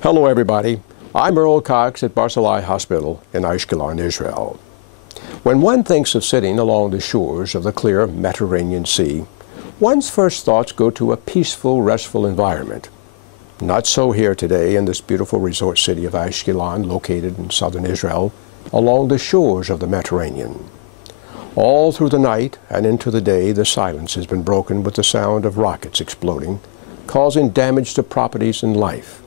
Hello everybody, I'm Earl Cox at Barzilai Hospital in Ashkelon, Israel. When one thinks of sitting along the shores of the clear Mediterranean Sea, one's first thoughts go to a peaceful, restful environment. Not so here today in this beautiful resort city of Ashkelon, located in southern Israel, along the shores of the Mediterranean. All through the night and into the day, the silence has been broken with the sound of rockets exploding, causing damage to properties and life.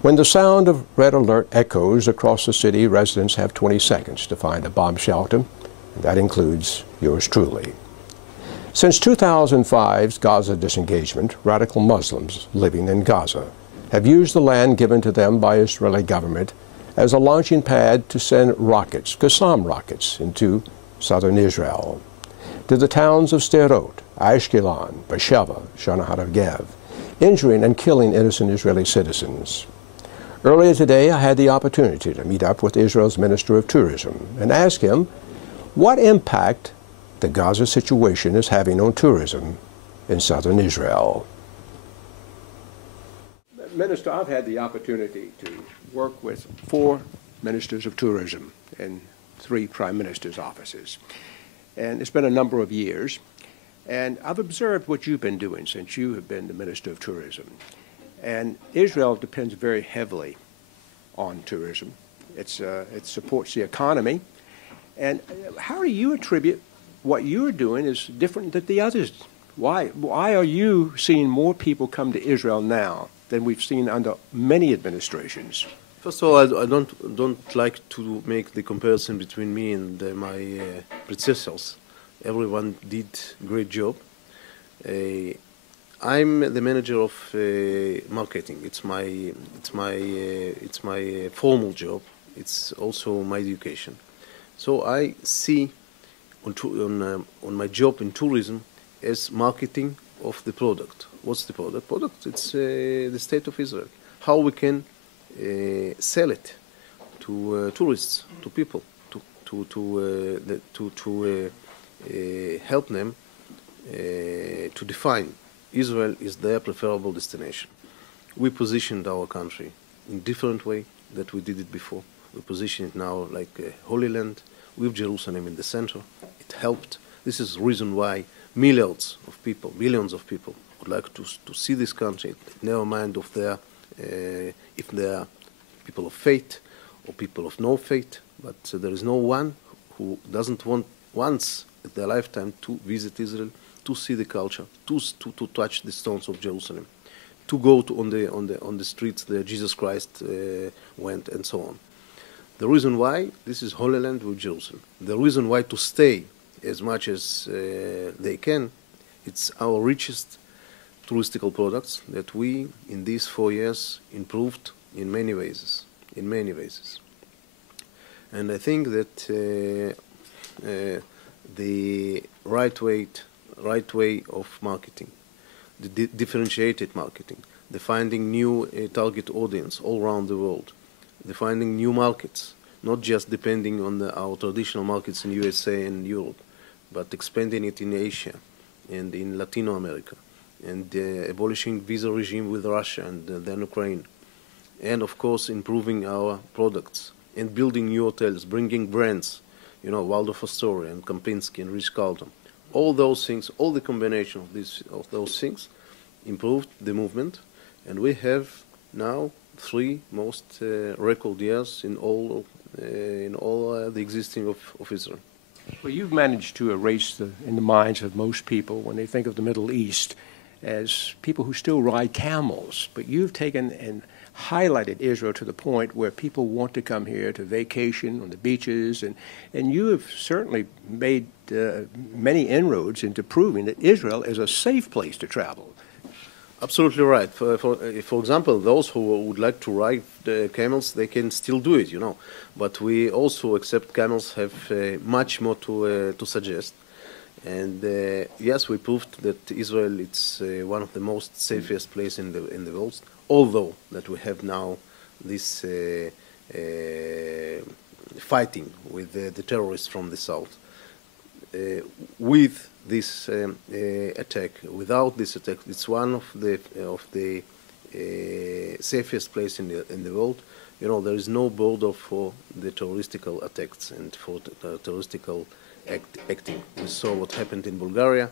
When the sound of red alert echoes across the city, residents have 20 seconds to find a bomb shelter, and that includes yours truly. Since 2005's Gaza disengagement, radical Muslims living in Gaza have used the land given to them by the Israeli government as a launching pad to send rockets, Qassam rockets, into southern Israel, to the towns of Sderot, Ashkelon, Beersheba, Shana HaNegev, injuring and killing innocent Israeli citizens. Earlier today, I had the opportunity to meet up with Israel's Minister of Tourism and ask him what impact the Gaza situation is having on tourism in southern Israel. Minister, I've had the opportunity to work with 4 ministers of tourism in 3 prime ministers' offices. And it's been a number of years. And I've observed what you've been doing since you have been the Minister of Tourism. And Israel depends very heavily on tourism. It supports the economy. And how do you attribute what you're doing is different than the others? Why are you seeing more people come to Israel now than we've seen under many administrations? First of all, I don't like to make the comparison between me and my predecessors. Everyone did a great job. I'm the manager of marketing. It's my formal job. It's also my education. So I see on my job in tourism as marketing of the product. What's the product? Product. It's the state of Israel. How we can sell it to tourists, to people, to help them to define Israel is their preferable destination. We positioned our country in different way that we did it before. We position it now like a Holy Land with Jerusalem in the center. It helped. This is the reason why billions of people would like to see this country. Never mind of their if they are people of faith or people of no faith, but there is no one who doesn't want once in their lifetime to visit Israel, to see the culture, to touch the stones of Jerusalem, to go on the streets where Jesus Christ went, and so on. The reason why this is Holy Land with Jerusalem. The reason why to stay as much as they can, it's our richest touristical products that we, in these 4 years, improved in many ways. And I think that the right way of marketing, the differentiated marketing, the finding new target audience all around the world, the finding new markets, not just depending on our traditional markets in USA and Europe, but expanding it in Asia and in Latin America, and abolishing visa regime with Russia and then Ukraine, and of course improving our products and building new hotels, bringing brands, you know, Waldorf Astoria and Kempinski and Ritz-Carlton. All those things, all the combination of those things improved the movement, and we have now 3 most record years in all the existing of Israel. Well, you've managed to erase in the minds of most people when they think of the Middle East as people who still ride camels, but you've taken and highlighted Israel to the point where people want to come here to vacation on the beaches, and you have certainly made many inroads into proving that Israel is a safe place to travel. Absolutely right. For example, those who would like to ride camels, they can still do it, you know. But we also accept camels have much more to suggest. And yes, we proved that Israel is one of the most safest places in the world. Although that we have now this fighting with the terrorists from the south. With this attack, without this attack, it's one of the safest place in the world. You know, there is no border for the terroristical attacks and for terroristical acting. We saw what happened in Bulgaria.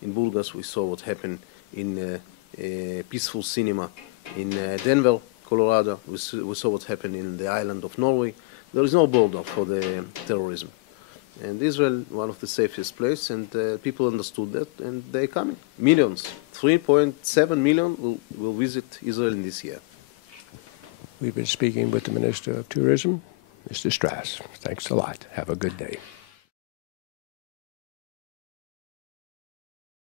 In Bulgas, we saw what happened in peaceful cinema in Denver, Colorado. We saw what happened in the island of Norway. There is no border for the terrorism. And Israel, one of the safest places, and people understood that, and they're coming. Millions, 3.7 million will visit Israel in this year. We've been speaking with the Minister of Tourism, Mr. Stas. Thanks a lot. Have a good day.